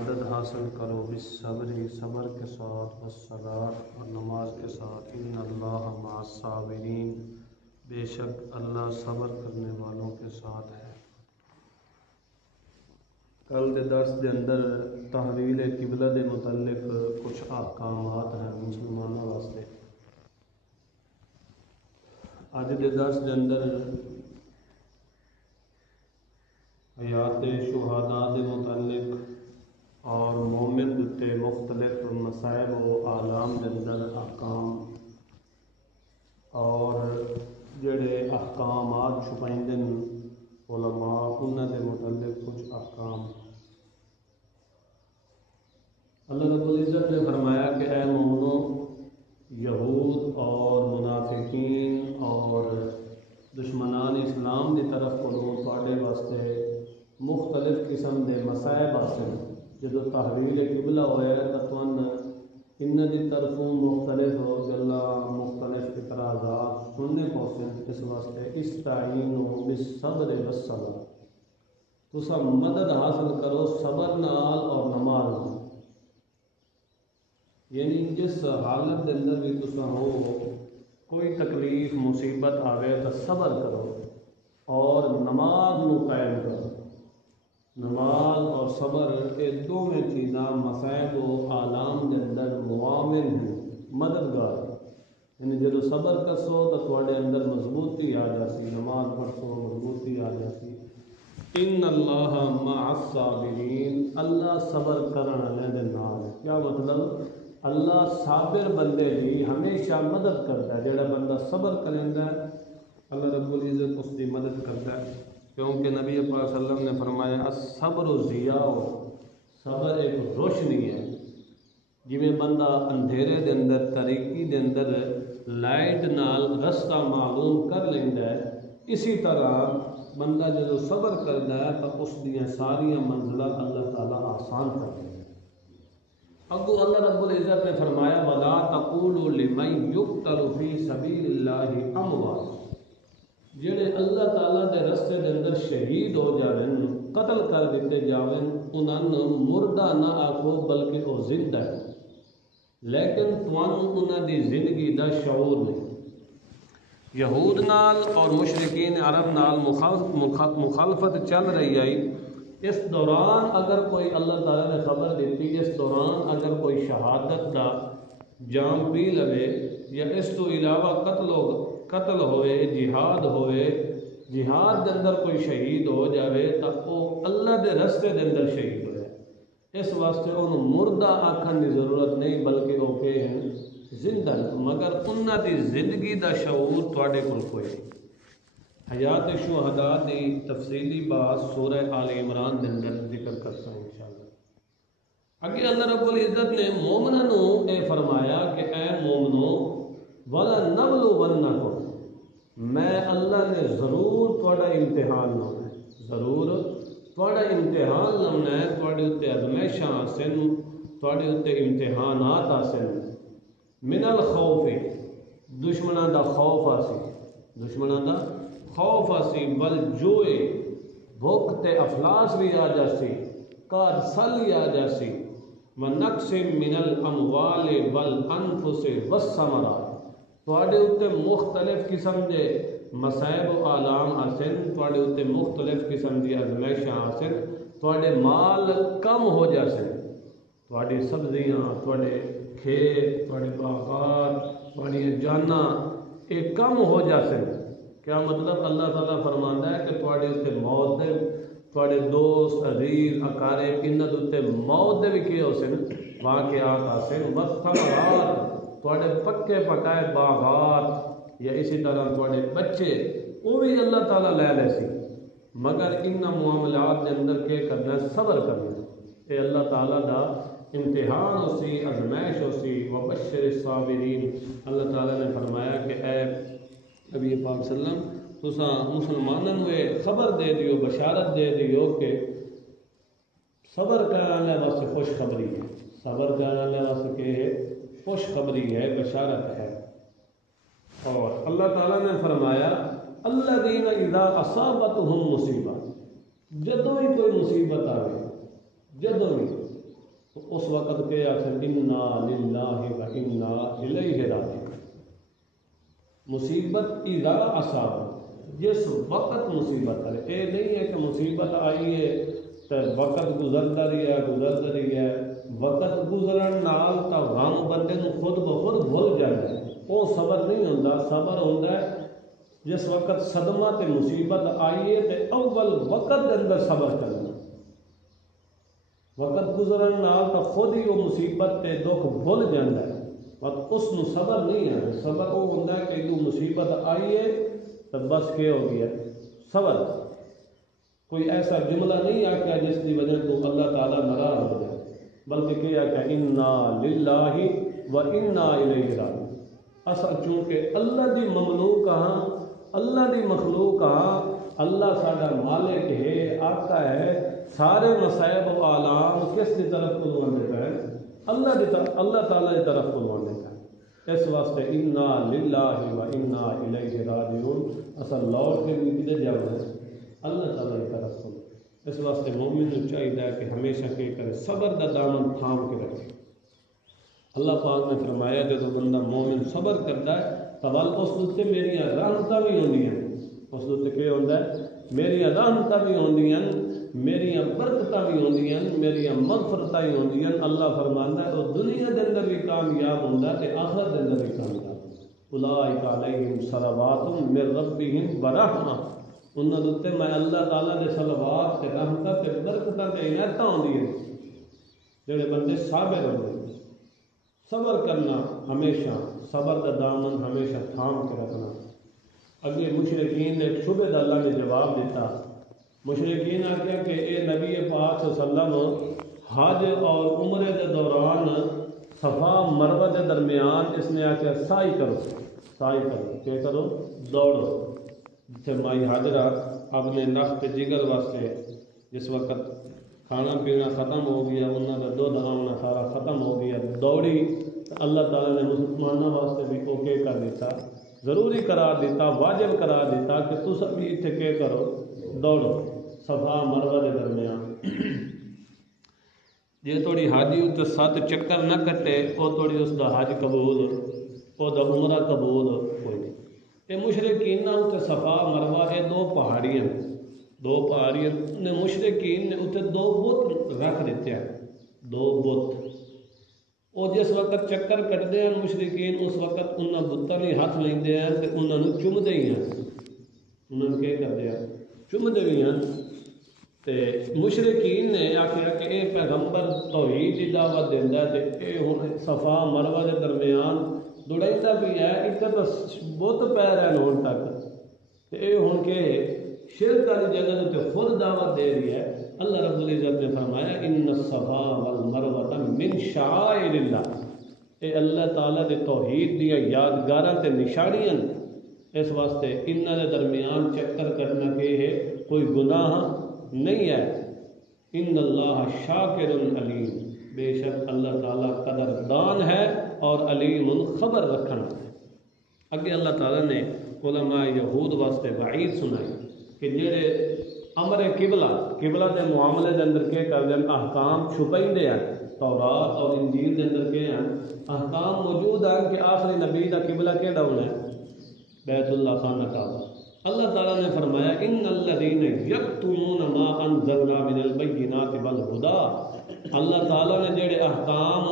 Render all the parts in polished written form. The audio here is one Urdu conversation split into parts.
مدد حاصل کرو بالصبر، صبر کے ساتھ، والصلاۃ اور نماز کے ساتھ، ان اللہ مع الصابرین، بے شک اللہ صبر کرنے والوں کے ساتھ ہے۔ کل کے درس کے اندر تحویل قبلہ کے متعلق کچھ احکامات ہیں مسلمانوں واسطے۔ اج کے درس کے اندر حیات شہداء کے متعلق اور مومن کے مختلف مصائب و آلام کے اندر احکام اور جڑے احکامات چھپائندے علماء انہاں کے متعلق کچھ احکام۔ اللہ رب العزت نے فرمایا کہ اے مومنو، یہود اور منافقین اور دشمنان اسلام کی طرف کو تواڈے واسطے مختلف قسم کے مصائب حاصل جدو تحویل قبلہ ہویا تو تون ان کی طرفوں مختلف گلا مختلف اعتراضات سننے پہنچے۔ اس واسطے استعینوا بالصبر والصلاۃ، تسا مدد حاصل کرو صبر نال اور نماز نال، یعنی جس حالت کے اندر بھی تسا ہو، کوئی تکلیف مصیبت آوے تو صبر کرو اور نماز نو قائم کرو۔ نماز اور صبر یہ دونوں چیزاں مصائب و آلام کے اندر معاون ہیں، مددگار۔ یعنی جب صبر کرسو تو تواڈے اندر مضبوطی آ جاسی، نماز پڑھسو مضبوطی آ جاسی۔ ان اللہ مع الصابرین، اللہ صبر کرن والے دے نال ہے۔ کیا مطلب؟ اللہ صابر بندے دی ہمیشہ مدد کرتا ہے۔ جڑا بندہ صبر کریندا ہے اللہ رب العزت اس کی مدد کرتا ہے، کیونکہ نبی پاک صلی اللہ علیہ وسلم نے فرمایا الصبر ضیاء، صبر ایک روشنی ہے۔ جویں بندہ اندھیرے دے اندر تاریکی دے اندر لائٹ نال رستہ معلوم کر لیندا ہے، اسی طرح بندہ جدو صبر کرتا ہے تو اس دیاں ساریاں منزلات اللہ تعالیٰ آسان کر دیتا ہے۔ اگو اللہ رب العزت نے فرمایا وَلَا تَقُولُوا لِمَنْ يُقْتَلُ فِي سَبِيلِ اللَّهِ أَمْوَاتٌ، جڑے اللہ تعالیٰ دے رستے دے اندر شہید ہو جاویں، قتل کر دیتے جاویں، انہاں مردہ نہ آکھو بلکہ وہ زندہ ہے، لیکن تمہوں انہاں دی زندگی دا شعور نہیں۔ یہود نال اور مشرکین عرب نال مخالفت چل رہی آئی، اس دوران اگر کوئی اللہ تعالیٰ نے خبر دیتی، اس دوران اگر کوئی شہادت دا جام پی لوے یا اس تو علاوہ قتل ہوئے، جہاد ہوئے، جہاد دے اندر کوئی شہید ہو جاوے تو وہ اللہ دے رستے دے اندر شہید ہوئے، اس واسطے انہوں مردہ آکھن کی ضرورت نہیں بلکہ وہ کہ ہیں زندہ، مگر انہاں دی زندگی دا شعور تواڈے کول کوئی نہیں۔ حیات شہداء دی تفصیلی بات سورہ آل عمران دے اندر ذکر کرتا ہوں انشاءاللہ۔ اگے اللہ رب العزت نے مومنوں نو اے فرمایا کہ اے مومنو وَلَنَبْلُوَنَّكُمْ، میں اللہ نے ضرور تواڈا امتحان لینا ہے، ضرور تواڈا امتحان لینا ہے، تواڈے اُتے آزمائشاں آسن، تواڈے اُتے امتحانات آسن۔ من الخوف، دشمناں دا خوف آسی، دشمناں دا خوف آسی، بل جوئے بھوک تے افلاس بھی آ جاسی، کار سلی آ جاسی، ونقص من الاموال والانفس والثمرات، تواڈے اُتے مختلف قسم دے مصائب و آلام آسن، تواڈے اُتے مختلف قسم دی آزمائشاں آسن، تواڈے مال کم ہو جاسن، تواڈی سبزیاں، تواڈے کھیت، تواڈے باغات، تواڈی جاناں یہ کم ہو جاسن۔ کیا مطلب؟ اللہ تعالیٰ فرماندا ہے کہ تواڈے اُتے موت دے، تواڈے دوست عزیز اقارب انہاں دے اُتے موت دے بھی کی ہو سن، واقعات آسن، والثمرات، تواڈے پکے پکائے باغات یا اسی طرح تواڈے بچے وہ بھی اللہ تعالیٰ لے سی، مگر ان معاملات کے اندر کیا کرنا ہے؟ صبر کرنا ہے۔ یہ اللہ تعالیٰ دا امتحان ہو سی، آزمائش ہو سی۔ وبشر الصابرین، اللہ تعالیٰ نے فرمایا کہ اے نبی پاک صلی اللہ علیہ وسلم تساں مسلمانوں کو خبر دے دیو، بشارت دے دیو کہ صبر کرنے والے واسطے خوشخبری ہے، صبر کرنے والے واسطے کہ ہے خوشخبری ہے، بشارت ہے۔ اور اللہ تعالیٰ نے فرمایا الذین اذا اصابتہم مصیبہ، جدوں ہی کوئی مصیبت آئے، جدوں ہی اس وقت کہ آخر انا للہ و انا الیہ راجعون۔ مصیبت اذا اصاب، جس وقت مصیبت آئے، یہ نہیں ہے کہ مصیبت آئی ہے تو وقت گزرتا رہی ہے، وقت گزرن نال تو غم بندے نو خود بخود بھول جاتا ہے، وہ صبر نہیں ہوتا۔ صبر ہوتا ہے جس وقت صدمہ تے مصیبت آئی ہے تو اول وقت دے اندر صبر کرنا، وقت گزرن نال تو خود ہی وہ مصیبت تے دکھ بھول جاتا ہے، اس نو صبر نہیں ہے۔ صبر وہ ہوتا ہے کہ تو مصیبت آئی ہے تو بس کیا ہو گیا صبر، کوئی ایسا جملہ نہیں آکا جس کی وجہ تو اللہ تعالیٰ ناراض ہو جائے، بلکہ کیا کہ انا للہ و انا الیہ راجعون۔ اصل چونکہ اللہ دی مملوک ہاں، اللہ دی مخلوق ہاں، اللہ ساڈا مالک ہے، آقا ہے، سارے مصائب و آلام کس کی طرف کو آنے کا ہے؟ اللہ تعالیٰ کی طرف کو آنے کا ہے۔ اس واسطے انا للہ و انا الیہ راجعون، اصل لوٹ کے بھی کدھر جانا ہے؟ اللہ تعالیٰ کی طرف کو۔ اس واسطے مومن کو چاہیے کہ ہمیشہ کیا کرے، صبر دا دامن تھام کے رکھے۔ اللہ پاک نے فرمایا جب بندہ مومن صبر کرتا ہے تو اس اتنے میری رحمتاں بھی ہوندی ہیں، اس اتنے کیا ہوتا ہے؟ میری رحمتاں بھی ہوندی ہیں، میری برکتاں بھی ہوندی ہیں، میری مغفرتاں بھی ہوندی ہیں۔ اللہ فرماتا ہے وہ دنیا کے اندر بھی کامیاب ہوتا ہے تو آخرت کے اندر بھی کامیاب ہوتا ہے۔ اولئک علیہم صلوات من ربہم ورحمہ، انہوں نے اتنے میں اللہ تعالیٰ کے صلوات تے رحمتاں تے برکتاں تے عنایتاں ہوندی ہیں جڑے بندے صابر ہوندے۔ صبر کرنا ہمیشہ، صبر کا دامن ہمیشہ تھام کے رکھنا۔ اگلے مشرکین نے ایک شبہ اللہ نے جواب دیتا، مشرکین آخیا کہ اے نبی پاک صلی اللہ علیہ وسلم حج اور عمرے کے دوران صفا مروہ کے درمیان اس نے آخیا سائی کرو، کیا کرو؟ دوڑو۔ جتنے مائی حاجرہ اپنے نفس جگر واسطے جس وقت کھانا پینا ختم ہو گیا، انہوں کا دودھ آنا سارا ختم ہو گیا، دوڑی، اللہ تعالیٰ نے مسلمانوں واسطے بھی اوکے کر دیتا، ضروری قرار دیتا، واجب قرار دیتا کہ تم بھی اتنے کیا کرو؟ دوڑو صفا مروہ کے درمیان۔ جی تھوڑی حاجی اتنے 7 چکر نہ کٹے وہ تھوڑی اس کا حج قبول، وہ دا عمرہ قبول کوئی نہیں۔ یہ مشرکین نہ اتنے صفا مروہ یہ دو پہاڑیاں نے مشرکین نے اتنے 2 بت رکھ دیتے ہیں، 2 بت۔ وہ جس وقت چکر کٹتے ہیں مشرکین اس وقت انہوں بتوں نے ہاتھ لیندے ہیں تو انہوں نے چومتے ہی ہیں، انہوں نے کیا کرتے ہیں؟ چومتے بھی ہیں۔ تے مشرکین نے آخیا کہ یہ پیغمبر توحید کی دعوت دینا ہے تو یہ ہوں صفا مروہ کے درمیان دوڑتا بھی ہے، اتنے تو بت پی رہے ہیں ہوں تک، تو یہ ہوں کہ شرک والی جگہ تے خود دعوت دے رہی ہے۔ اللہ رب العزت نے فرمایا ان الصفا والمروہ من شعائر اللہ، اے اللہ تعالیٰ دے توحید دیا یادگاراں تے نشانیاں، اس واسطے انہاں دے درمیان چکر کرنا کہ ہے کوئی گناہ نہیں ہے۔ ان اللہ شاکر علیم، بے شک اللہ تعالیٰ قدردان ہے اور علیم خبر رکھنا ہے۔ اگے اللہ تعالیٰ نے علماء یہود واسطے وعید سنائی کہ جڑے امر قبلہ کے معاملے کے اندر کیا کر دیں احکام چھپائندے ہیں، تورات اور انجیل کے اندر کیا ہیں احکام موجود ہیں کہ آخری نبی کا قبلہ کیڑا ہونا ہے؟ بیت اللہ خانہ کعبہ۔ اللہ تعالیٰ نے فرمایا ان الذین یکتمون ما انزلنا من البینات والہدی، اللہ تعالیٰ نے جڑے احکام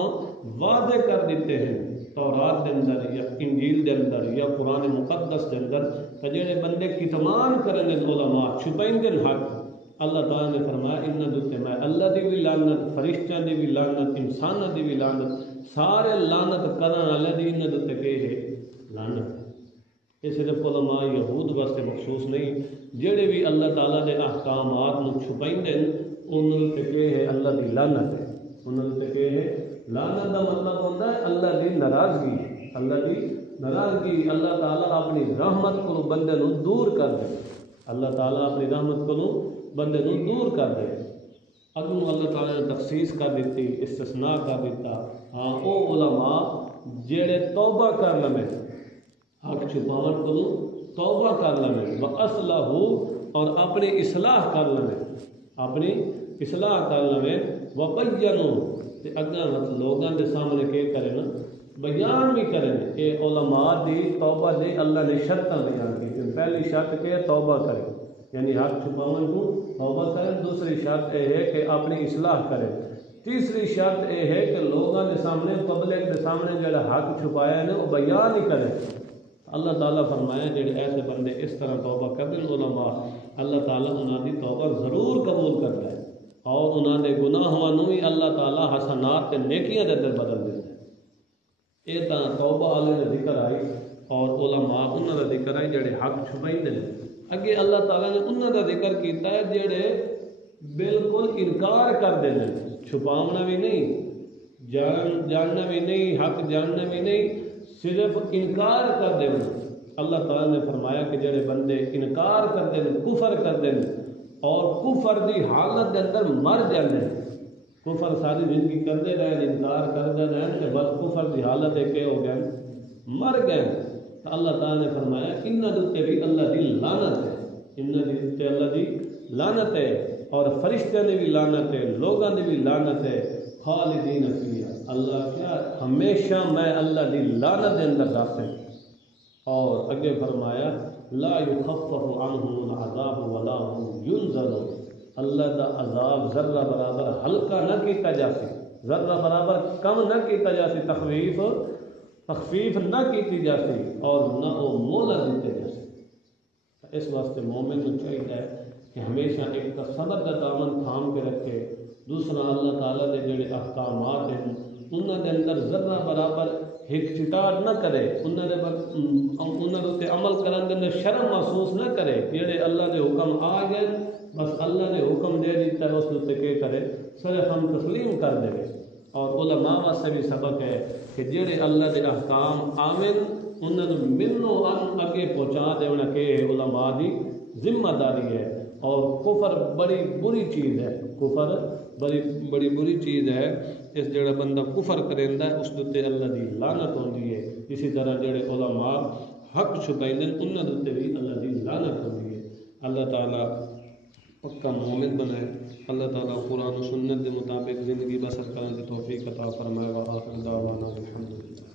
واضح کر دیتے ہیں تورات کے اندر یا انجیل کے اندر یا قرآن مقدس کے اندر، تو جڑے بندے کتمان کرنے علماء چھپائیں دے حق، اللہ تعالیٰ نے فرمایا ان دوتے میں اللہ دی بھی لعنت، فرشتیاں دی بھی لعنت، انساناں دی بھی لعنت، سارے لعنت کرن والے دی ان دوتے کہ ہے لعنت۔ یہ صرف علماء یہود واسطے مخصوص نہیں، جڑے بھی اللہ تعالیٰ دے احکامات نو چھپائیں دے انہوں تے کہ ہے اللہ دی لعنت ہے، انہوں تے کہ ہے لعنت کا مطلب ہوتا ہے اللہ دی ناراضگی، اللہ دی ناراضگی۔ اللہ تعالیٰ اپنی رحمت کو بندے نو دور کر دے، اللہ تعالیٰ اپنی رحمت کو بندے نو دور کر دے۔ اگوں اللہ تعالیٰ نے تخصیص کر دیتی، استثناء کر دیتا، ہاں وہ علماء جڑے توبہ کر لیں حق چھپاون کو توبہ کر لیں وَأَصْلَحُوا اور اپنی اصلاح کر لیں، اپنی اصلاح کر لیں وَبَيَّنُوا تے اگاں لوگاں دے سامنے کے کرے نا بیان بھی کریں. کہ علماء دی توبہ دی اللہ نے شرطاں بیان کی. پہلی شرط کہ توبہ کرے یعنی حق چھپاون کو توبہ کرے. دوسری شرط یہ ہے کہ اپنی اصلاح کرے. تیسری شرط یہ ہے کہ لوگوں کے سامنے پبلک کے سامنے جڑا حق چھپایا ہے وہ بیان ہی کرے. اللہ تعالیٰ فرمایا جڑے ایسے بندے اس طرح توبہ کر دیں علماء اللہ تعالیٰ انہوں کی توبہ ضرور قبول کرتا ہے اور انہوں نے گناہوں نو بھی اللہ تعالیٰ حسنات تے نیکیاں دے اندر بدل دیتا ہے. یہ تو توبہ والے کا ذکر آئی اور علماء انہوں کا ذکر آئی جڑے حق چھپائی دے. اگے اللہ تعالیٰ نے انہوں کا ذکر کیتا ہے جڑے بالکل انکار کر دے چھپاونا بھی نہیں جاننا بھی نہیں حق جاننا بھی نہیں صرف انکار کر دیں. اللہ تعالیٰ نے فرمایا کہ جڑے بندے انکار کر دیں کفر کر دیں اور کفر دی حالت کے اندر مر جاندے کفر ساری زندگی کرتے رہے انکار کرتے رہے کہ بس کفر دی حالت ہے کہ ہو گئے مر گئے تو اللہ تعالیٰ نے فرمایا انہاں دے اوتے بھی اللہ دی لعنت ہے. انہاں دے اوتے اللہ دی لعنت ہے اور فرشتوں نے بھی لعنت ہے لوگوں نے بھی لعنت ہے. خالدین فیہا اللہ کیا ہمیشہ میں اللہ دی لعنت دے اندر داخل. اور اگے فرمایا لا یخفف عنہم العذاب ولا هم ینظرون. اللہ دا عذاب ذرہ برابر ہلکا نہ کیتا جا سکے ذرہ برابر کم نہ کیتا جا سکے تخفیف نہ کیتی جا سکے اور نہ وہ مہلت دیتے جا سکے. اس واسطے مومن کو چاہیے کہ ہمیشہ ایک تو صبر کا دامن تھام کے رکھے. دوسرا اللہ تعالیٰ کے جڑے احکامات ہیں انہوں کے اندر ذرہ برابر ہچکچاہٹ نہ کرے انہوں کے عمل کرنے کے اندر شرم محسوس نہ کرے. جڑے اللہ کے حکم آ گئے بس اللہ نے حکم دے دیتا ہے اس کے کیا کرے صرف ہم تسلیم کر دے. اور علماء واسطے بھی سبق ہے کہ جڑے اللہ کے احکام آمن انہوں منو ان اگے پہنچا دینا کہ علماء کی ذمہ داری ہے. اور کفر بڑی بری چیز ہے کفر بڑی بری چیز ہے. اس جڑا بندہ کفر کریندا ہے اس تے اللہ دی لعنت ہوندی ہے. اسی طرح جڑے علماء حق چھپائندے انہاں تے بھی اللہ دی لعنت ہوندی ہے. اللہ تعالیٰ پکا مومن بنائے. اللہ تعالیٰ قرآن و سنت کے مطابق زندگی بسر کرنے کی توفیق عطا فرمائے. وآخر دعوانا الحمدللہ.